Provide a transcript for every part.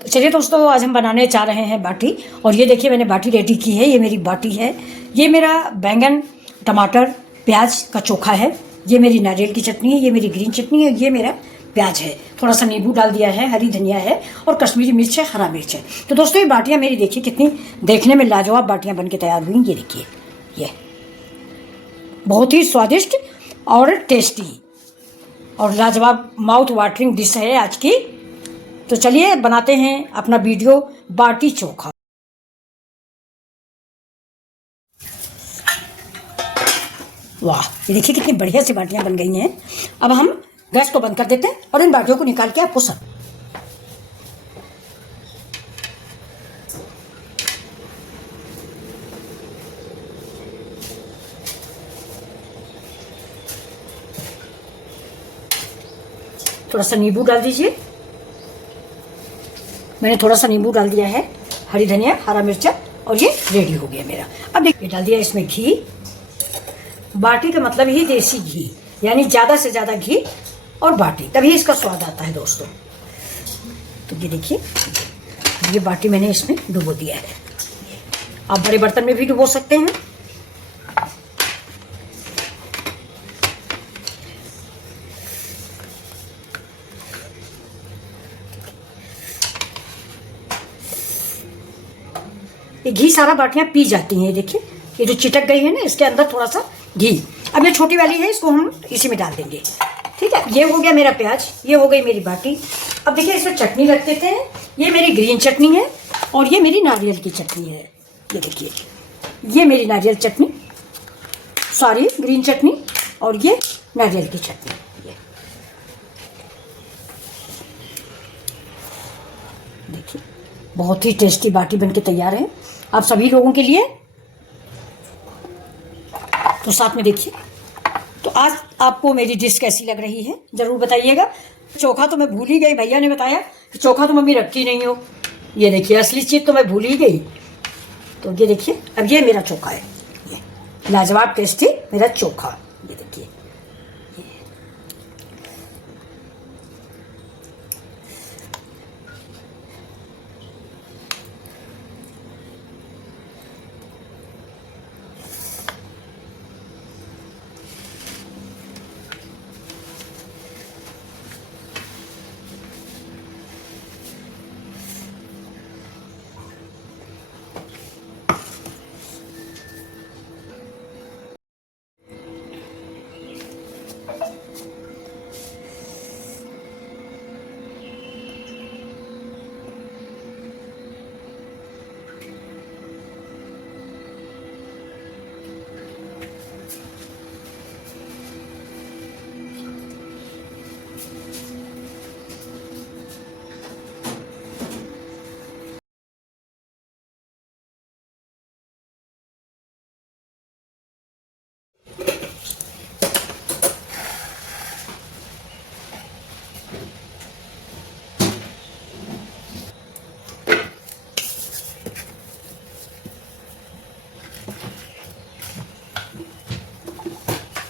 तो चलिए दोस्तों, आज हम बनाने जा रहे हैं बाटी। और ये देखिए मैंने बाटी रेडी की है। ये मेरी बाटी है। ये मेरा बैंगन टमाटर प्याज का चोखा है। ये मेरी नारियल की चटनी है। ये मेरी ग्रीन चटनी है। ये मेरा प्याज है। थोड़ा सा नींबू डाल दिया है, हरी धनिया है और कश्मीरी मिर्च है, हरा मिर्च है। तो दोस्तों ये बाटियाँ मेरी देखिए कितनी देखने में लाजवाब बाटियाँ बन के तैयार हुई। ये देखिए, ये बहुत ही स्वादिष्ट और टेस्टी और लाजवाब माउथ वाटरिंग डिश है आज की। तो चलिए बनाते हैं अपना वीडियो बाटी चोखा। वाह, ये देखिए कितनी बढ़िया सी बाटियां बन गई हैं। अब हम गैस को बंद कर देते हैं और इन बाटियों को निकाल के आपको सर्व। थोड़ा सा नींबू डाल दीजिए। मैंने थोड़ा सा नींबू डाल दिया है, हरी धनिया हरा मिर्चा, और ये रेडी हो गया मेरा। अब देखिए डाल दिया इसमें घी। बाटी का मतलब ही देसी घी, यानी ज़्यादा से ज़्यादा घी और बाटी, तभी इसका स्वाद आता है दोस्तों। तो ये देखिए, ये बाटी मैंने इसमें डुबो दिया है। आप बड़े बर्तन में भी डुबो सकते हैं। ये घी सारा बाटियां पी जाती हैं। ये देखिए, ये जो चिटक गई है ना, इसके अंदर थोड़ा सा घी। अब ये छोटी वाली है, इसको हम इसी में डाल देंगे। ठीक है, ये हो गया मेरा प्याज, ये हो गई मेरी बाटी। अब देखिए इसमें चटनी रख देते हैं। ये मेरी ग्रीन चटनी है और ये मेरी नारियल की चटनी है। ये देखिए, ये मेरी नारियल चटनी, सॉरी ग्रीन चटनी, और ये नारियल की चटनी। देखिए बहुत ही टेस्टी बाटी बनके तैयार है आप सभी लोगों के लिए। तो साथ में देखिए, तो आज आपको मेरी डिश कैसी लग रही है जरूर बताइएगा। चोखा तो मैं भूल ही गई, भैया ने बताया कि चोखा तो मम्मी रखती नहीं हो। ये देखिए असली चीज तो मैं भूल ही गई। तो ये देखिए, अब ये मेरा चोखा है, ये लाजवाब टेस्टी मेरा चोखा। ये देखिए,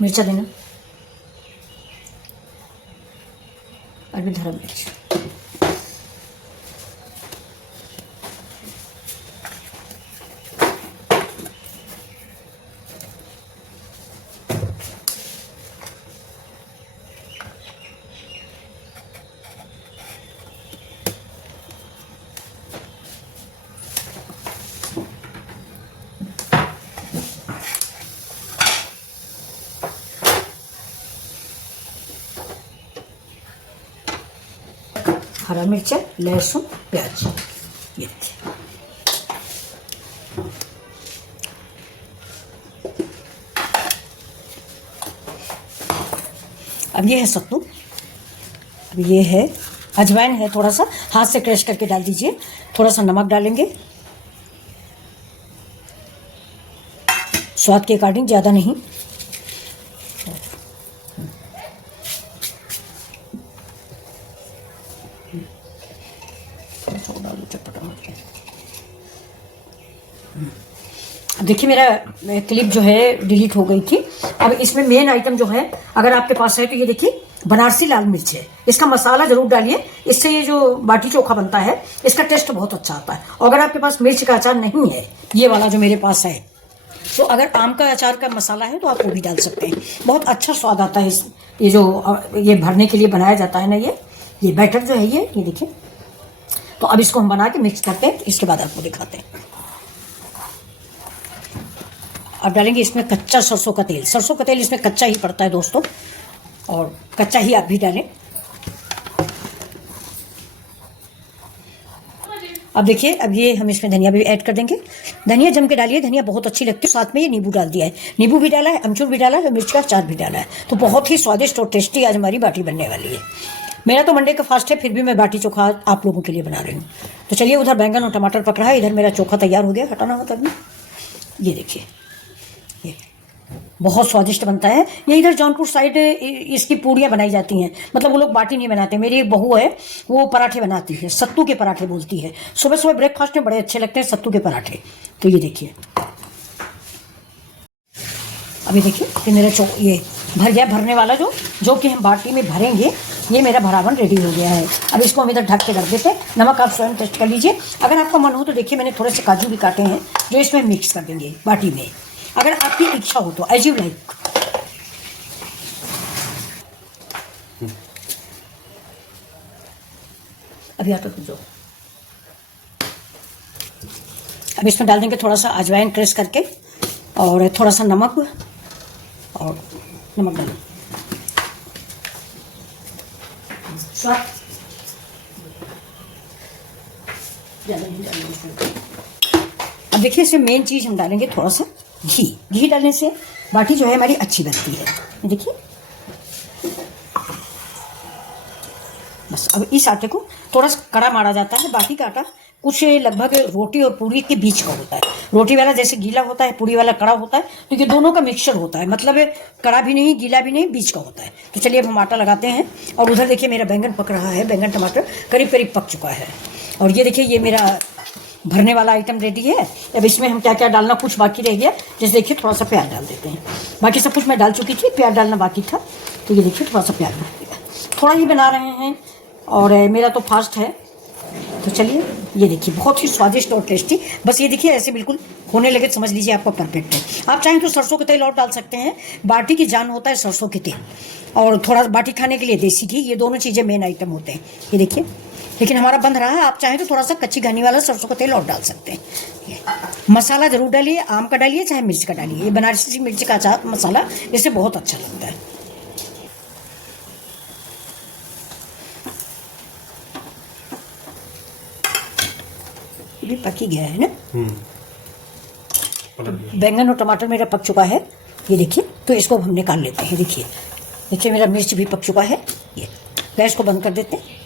मिर्चा देना, अरबी हरा मिर्च। हरा मिर्चा, लहसुन, प्याज। ये देखिए, अब ये है सत्तू, अब ये है अजवाइन है, थोड़ा सा हाथ से क्रश करके डाल दीजिए। थोड़ा सा नमक डालेंगे स्वाद के अकॉर्डिंग, ज़्यादा नहीं। देखिए मेरा क्लिप जो है डिलीट हो गई थी। अब इसमें मेन आइटम जो है, अगर आपके पास है तो ये देखिए बनारसी लाल मिर्च है। इसका मसाला जरूर डालिए, इससे ये जो बाटी चोखा बनता है इसका टेस्ट बहुत अच्छा आता है। और अगर आपके पास मिर्च का अचार नहीं है, ये वाला जो मेरे पास है, तो अगर आम का अचार का मसाला है तो आप वो भी डाल सकते हैं। बहुत अच्छा स्वाद आता है इस ये जो ये भरने के लिए बनाया जाता है ना, ये बैटर जो है ये देखिए। तो अब इसको हम बना के मिक्स करते हैं, इसके बाद आपको दिखाते हैं। अब डालेंगे इसमें कच्चा सरसों का तेल। सरसों का तेल इसमें कच्चा ही पड़ता है दोस्तों, और कच्चा ही आप भी डालें। अब देखिए, अब ये हम इसमें धनिया भी ऐड कर देंगे। धनिया जम के डालिए, धनिया बहुत अच्छी लगती है। साथ में ये नींबू डाल दिया है, नींबू भी डाला है, अमचूर भी डाला है, मिर्च का अचार भी डाला है। तो बहुत ही स्वादिष्ट और टेस्टी आज हमारी बाटी बनने वाली है। मेरा तो मंडे का फास्ट है, फिर भी मैं बाटी चोखा आप लोगों के लिए बना रही हूँ। तो चलिए, उधर बैंगन और टमाटर पक रहा है, इधर मेरा चोखा तैयार हो गया, हटाना हो तभी। ये देखिए, ये बहुत स्वादिष्ट बनता है। ये इधर जौनपुर साइड इसकी पूड़ियाँ बनाई जाती हैं, मतलब वो लोग बाटी नहीं बनाते। मेरी एक बहू है, वो पराठे बनाती है, सत्तू के पराठे बोलती है। सुबह सुबह ब्रेकफास्ट में बड़े अच्छे लगते हैं सत्तू के पराठे। तो ये देखिए, अभी देखिए कि मेरा ये भर गया। भरने वाला जो कि हम बाटी में भरेंगे, ये मेरा भरावन रेडी हो गया है। अब इसको हम इधर ढक के रख देते हैं। नमक आप स्वयं टेस्ट कर लीजिए, अगर आपका मन हो तो। देखिए, मैंने थोड़े से काजू भी काटे हैं जो इसमें मिक्स कर देंगे बाटी में, अगर आपकी इच्छा हो तो, एज यू लाइक। अभी आता तो जो अब इसमें डाल देंगे थोड़ा सा अजवाइन क्रश करके, और थोड़ा सा नमक, और नमक डालें स्वाद। अब देखिए, इसमें मेन चीज़ हम डालेंगे थोड़ा सा घी। घी डालने से बाटी जो है हमारी अच्छी बनती है। देखिए, बस अब इस आटे को थोड़ा सा कड़ा मारा जाता है। बाटी का आटा कुछ लगभग रोटी और पूरी के बीच का होता है। रोटी वाला जैसे गीला होता है, पूरी वाला कड़ा होता है, तो ये दोनों का मिक्सचर होता है, मतलब कड़ा भी नहीं, गीला भी नहीं, बीच का होता है। तो चलिए, अब हम आटा लगाते हैं। और उधर देखिए, मेरा बैंगन पक रहा है, बैंगन टमाटर करीब करीब पक चुका है। और ये देखिए, ये मेरा भरने वाला आइटम रेडी है। अब इसमें हम क्या क्या डालना कुछ बाकी रह गया, जैसे देखिए थोड़ा सा प्याज डाल देते हैं। बाकी सब कुछ मैं डाल चुकी थी, प्याज डालना बाकी था। तो ये देखिए, थोड़ा सा प्याज डाल दिया, थोड़ा ही बना रहे हैं, और मेरा तो फास्ट है। तो चलिए, ये देखिए बहुत ही स्वादिष्ट और टेस्टी। बस ये देखिए, ऐसे बिल्कुल होने लगे, समझ लीजिए आपका परफेक्ट है। आप चाहें तो सरसों का तेल और डाल सकते हैं। बाटी की जान होता है सरसों के तेल, और थोड़ा बाटी खाने के लिए देसी घी, ये दोनों चीज़ें मेन आइटम होते हैं। ये देखिए, लेकिन हमारा बंद रहा है। आप चाहें तो थोड़ा सा कच्ची घनी वाला सरसों का तेल और डाल सकते हैं। मसाला जरूर डालिए, आम का डालिए चाहे मिर्च का डालिए। ये बनारसी मिर्च का अचार मसाला, इससे बहुत अच्छा लगता है। ये पक ही गया है ना। तो बैंगन और टमाटर मेरा पक चुका है, ये देखिए। तो इसको हम निकाल लेते हैं। देखिए देखिए, मेरा मिर्च भी पक चुका है। ये गैस को बंद कर देते हैं,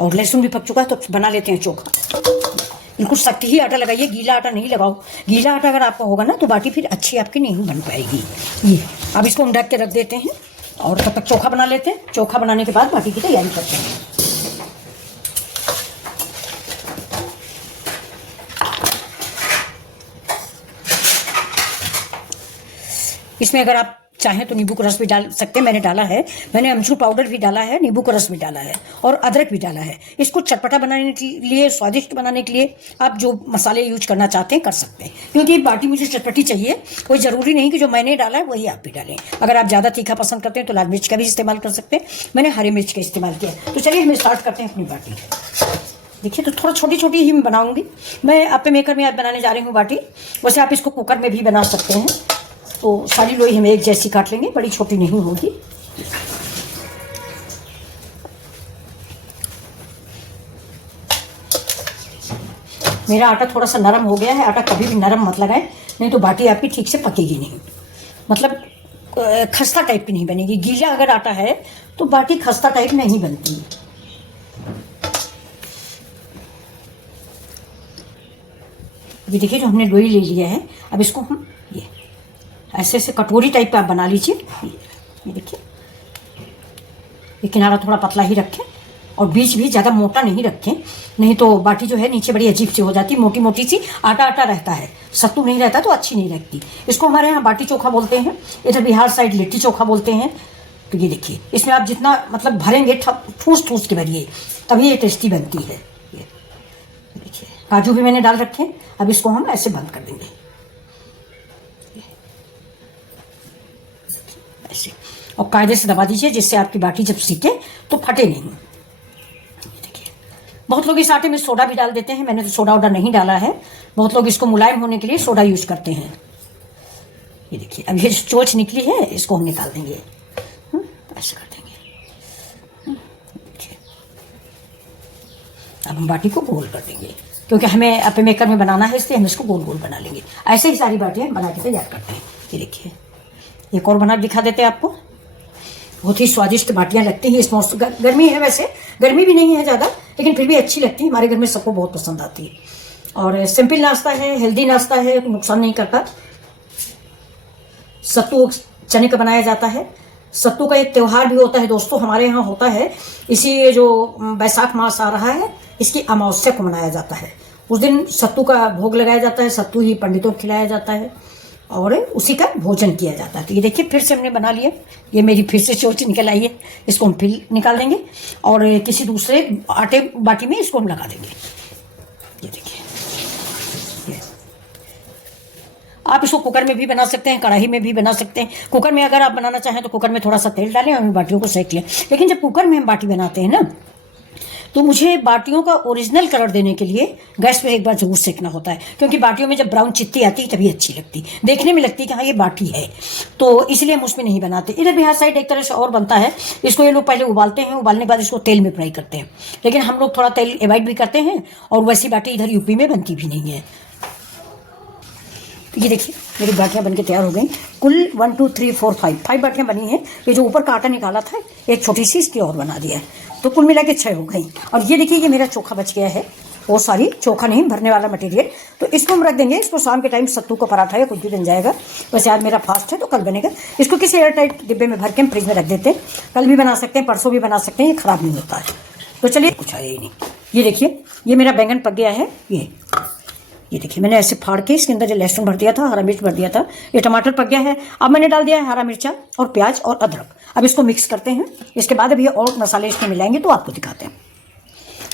और लहसुन भी पक चुका है। तो बना लेते हैं चोखा। बिल्कुल सख्त ही आटा लगाइए, गीला आटा नहीं लगाओ। गीला आटा अगर आपका होगा ना, तो बाटी फिर अच्छी आपकी नहीं बन पाएगी। ये अब इसको हम ढक के रख देते हैं, और तब तक चोखा बना लेते हैं। चोखा बनाने के बाद बाटी की तैयारी करते हैं। इसमें अगर आप चाहें तो नींबू का रस भी डाल सकते हैं, मैंने डाला है। मैंने अमचूर पाउडर भी डाला है, नींबू का रस भी डाला है, और अदरक भी डाला है। इसको चटपटा बनाने के लिए, स्वादिष्ट बनाने के लिए आप जो मसाले यूज करना चाहते हैं कर सकते हैं, क्योंकि बाटी मुझे चटपटी चाहिए। कोई ज़रूरी नहीं कि जो मैंने डाला है वही आप भी डालें। अगर आप ज़्यादा तीखा पसंद करते हैं तो लाल मिर्च का भी इस्तेमाल कर सकते हैं। मैंने हरी मिर्च का इस्तेमाल किया। तो चलिए, हम स्टार्ट करते हैं अपनी बाटी। देखिए, तो थोड़ा छोटी छोटी ही मैं बनाऊंगी। मैं आपे मेकर में आज बनाने जा रही हूँ बाटी। वैसे आप इसको कुकर में भी बना सकते हैं। तो सारी लोई हम एक जैसी काट लेंगे, बड़ी छोटी नहीं होगी। मेरा आटा थोड़ा सा नरम हो गया है। आटा कभी भी नरम मत लगाएं, नहीं तो बाटी आपकी ठीक से पकेगी नहीं, मतलब खस्ता टाइप की नहीं बनेगी। गीला अगर आटा है तो बाटी खस्ता टाइप नहीं बनती। ये देखिए, जो हमने लोई ले लिया है, अब इसको हम ये ऐसे ऐसे कटोरी टाइप का आप बना लीजिए। ये देखिए, ये किनारा थोड़ा पतला ही रखें, और बीच भी ज़्यादा मोटा नहीं रखें, नहीं तो बाटी जो है नीचे बड़ी अजीब सी हो जाती है, मोटी मोटी सी, आटा आटा रहता है, सत्तू नहीं रहता तो अच्छी नहीं लगती। इसको हमारे यहाँ बाटी चोखा बोलते हैं, इधर बिहार साइड लिट्टी चोखा बोलते हैं। तो ये देखिए, इसमें आप जितना मतलब भरेंगे ठूस ठूस के भरिए, तभी ये टेस्टी बनती है। ये देखिए, काजू भी मैंने डाल रखे। अब इसको हम ऐसे बंद कर देंगे, ऐसे, और कायदे से दबा दीजिए, जिससे आपकी बाटी जब सीखे तो फटे नहीं। देखिए, बहुत लोग इस आटे में सोडा भी डाल देते हैं, मैंने तो सोडा वोडा नहीं डाला है। बहुत लोग इसको मुलायम होने के लिए सोडा यूज करते हैं। ये देखिए, अब ये जो चोंच निकली है इसको हम निकाल देंगे, ऐसे कर देंगे। देखिए, अब हम बाटी को गोल कर देंगे, क्योंकि हमें अपने मेकर में बनाना है, इसलिए हम इसको गोल गोल बना लेंगे। ऐसे ही सारी बाटियां बना के तैयार करते हैं। ये देखिए, एक और बना दिखा देते हैं आपको। बहुत ही स्वादिष्ट बाटियां लगती हैं इस मौसम। गर्मी है, वैसे गर्मी भी नहीं है ज़्यादा, लेकिन फिर भी अच्छी लगती है। हमारे घर में सबको बहुत पसंद आती है, और सिंपल नाश्ता है, हेल्दी नाश्ता है, नुकसान नहीं करता। सत्तू चने का बनाया जाता है। सत्तू का एक त्यौहार भी होता है दोस्तों, हमारे यहाँ होता है। इसी जो बैसाख मास आ रहा है, इसकी अमावस्या को मनाया जाता है। उस दिन सत्तू का भोग लगाया जाता है, सत्तू ही पंडितों को खिलाया जाता है, और उसी का भोजन किया जाता है। तो ये देखिए, फिर से हमने बना लिया। ये मेरी फिर से चोंच निकल आई है, इसको हम फिर निकाल देंगे और किसी दूसरे आटे बाटी में इसको हम लगा देंगे। ये देखिए, आप इसको कुकर में भी बना सकते हैं, कढ़ाई में भी बना सकते हैं। कुकर में अगर आप बनाना चाहें तो कुकर में थोड़ा सा तेल डालें और बाटियों को सेक लें। लेकिन जब कुकर में हम बाटी बनाते हैं ना, तो मुझे बाटियों का ओरिजिनल कलर देने के लिए गैस पे एक बार जरूर सेकना होता है, क्योंकि बाटियों में जब ब्राउन चित्ती आती है तभी अच्छी लगती, देखने में लगती है कि हाँ ये बाटी है, तो इसलिए हम उसमें नहीं बनाते। इधर बिहार साइड एक तरह से और बनता है। इसको ये लोग पहले उबालते हैं, उबालने के बाद इसको तेल में फ्राई करते हैं, लेकिन हम लोग थोड़ा तेल अवॉइड भी करते हैं, और वैसी बाटी इधर यूपी में बनती भी नहीं है। ये देखिए, मेरी बाटियां बनके तैयार हो गई। कुल 1 2 3 4 5 बाटियां बनी हैं। ये जो ऊपर का आटा निकाला था, एक छोटी सी इसकी और बना दिया है, तो कुल मिला के 6 हो गई। और ये देखिए, ये मेरा चोखा बच गया है, वो सारी चोखा नहीं, भरने वाला मटेरियल। तो इसको हम रख देंगे। इसको शाम के टाइम सत्तू का पराठा या कुछ भी बन जाएगा। वैसे आज मेरा फास्ट है तो कल बनेगा। इसको किसी एयर टाइट डिब्बे में भर के हम फ्रिज में रख देते हैं। कल भी बना सकते हैं, परसों भी बना सकते हैं, ये खराब नहीं होता है। तो चलिए, कुछ आया ही नहीं। ये देखिए, ये मेरा बैंगन पक गया है। ये देखिए, मैंने ऐसे फाड़ के इसके अंदर ये लहसुन भर दिया था, हरा मिर्च भर दिया था। ये टमाटर पक गया है। अब मैंने डाल दिया है हरा मिर्चा और प्याज और अदरक। अब इसको मिक्स करते हैं। इसके बाद अभी और मसाले इसमें मिलाएंगे तो आपको दिखाते हैं।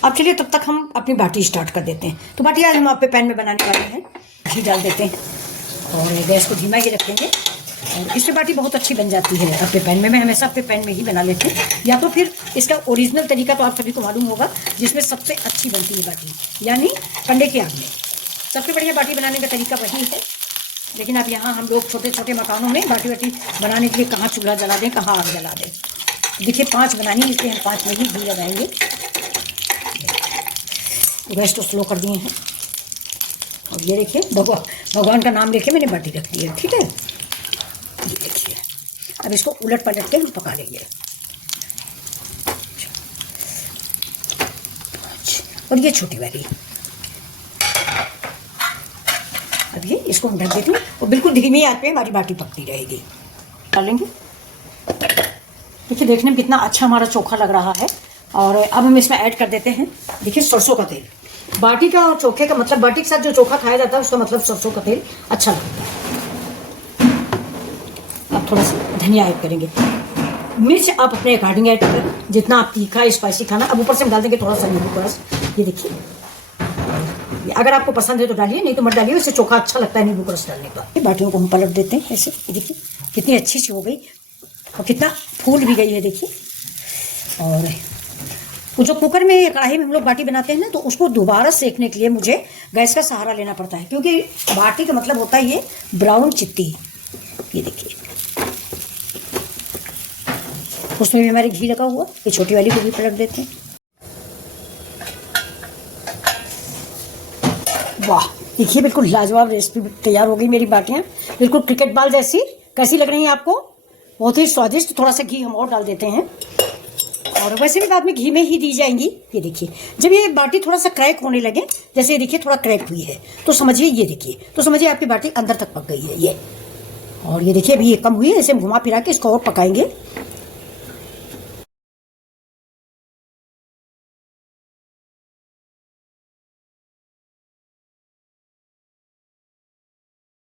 अब चलिए, तब तक हम अपनी बाटी स्टार्ट कर देते हैं। तो बाटी आज हम आप पे पैन में बनाने वाले हैं। घी डाल देते हैं और गैस को धीमा ही रखेंगे, और इससे बाटी बहुत अच्छी बन जाती है अपने पैन में। मैं हमेशा अपने पैन में ही बना लेती हूँ, या तो फिर इसका ओरिजिनल तरीका तो आप सभी को मालूम होगा, जिसमें सबसे अच्छी बनती है बाटी, यानी कंडे की आग में। सबसे बढ़िया बाटी बनाने का तरीका वही है। लेकिन अब यहाँ हम लोग छोटे छोटे मकानों में बाटी वाटी बनाने के लिए कहाँ चूल्हा जला दें, कहाँ आग जला दें। देखिए, 5 बनानी, इसलिए हम 5 में ही घी लगाएंगे। गैस तो स्लो कर दिए हैं, और ये देखिए, भगवान का नाम लेके मैंने बाटी रख दी है, ठीक है। ये देखिए, अब इसको उलट पलट के हम पका लेंगे। और ये छोटी वाली, अब ये इसको हम ढक देती हूँ, और बिल्कुल धीमी आंच पे हमारी बाटी पकती रहेगी। डालेंगे। देखिए, देखने में कितना अच्छा हमारा चोखा लग रहा है। और अब हम इसमें ऐड कर देते हैं, देखिए, सरसों का तेल। बाटी का और चोखे का मतलब, बाटी के साथ जो चोखा खाया जाता है उसका मतलब सरसों का तेल अच्छा लगता है। अब थोड़ा सा धनिया ऐड करेंगे। मिर्च आप अपने अकॉर्डिंग ऐड करें, जितना आप तीखा स्पाइसी खाना। अब ऊपर से हम डाल देंगे थोड़ा सा नींबू का रस। ये देखिए, अगर आपको पसंद है तो डालिए, नहीं तो मत डालिए, उससे चोखा अच्छा लगता है नींबू का रस डालने का। बाटियों को हम पलट देते हैं ऐसे। देखिए, कितनी अच्छी सी हो गई, और कितना फूल भी गई है, देखिए। और वो जो कुकर में, कढ़ाई में हम लोग बाटी बनाते हैं ना, तो उसको दोबारा सेकने के लिए मुझे गैस का सहारा लेना पड़ता है, क्योंकि बाटी का मतलब होता है ये ब्राउन चित्ती। ये देखिए, उसमें भी हमारे घी लगा हुआ। ये छोटी वाली को भी पलट देते हैं। वाह, देखिए, बिल्कुल लाजवाब रेसिपी तैयार हो गई मेरी बाटियाँ, बिल्कुल क्रिकेट बॉल जैसी। कैसी लग रही हैं आपको? बहुत ही स्वादिष्ट। थोड़ा सा घी हम और डाल देते हैं, और वैसे भी बाद में घी में ही दी जाएंगी। ये देखिए, जब ये बाटी थोड़ा सा क्रैक होने लगे, जैसे ये देखिए थोड़ा क्रैक हुई है, तो समझिए, ये देखिए, तो समझिए आपकी बाटी अंदर तक पक गई है ये। और ये देखिए, अभी ये कम हुई है, इसे हम घुमा फिरा के इसको और पकाएंगे।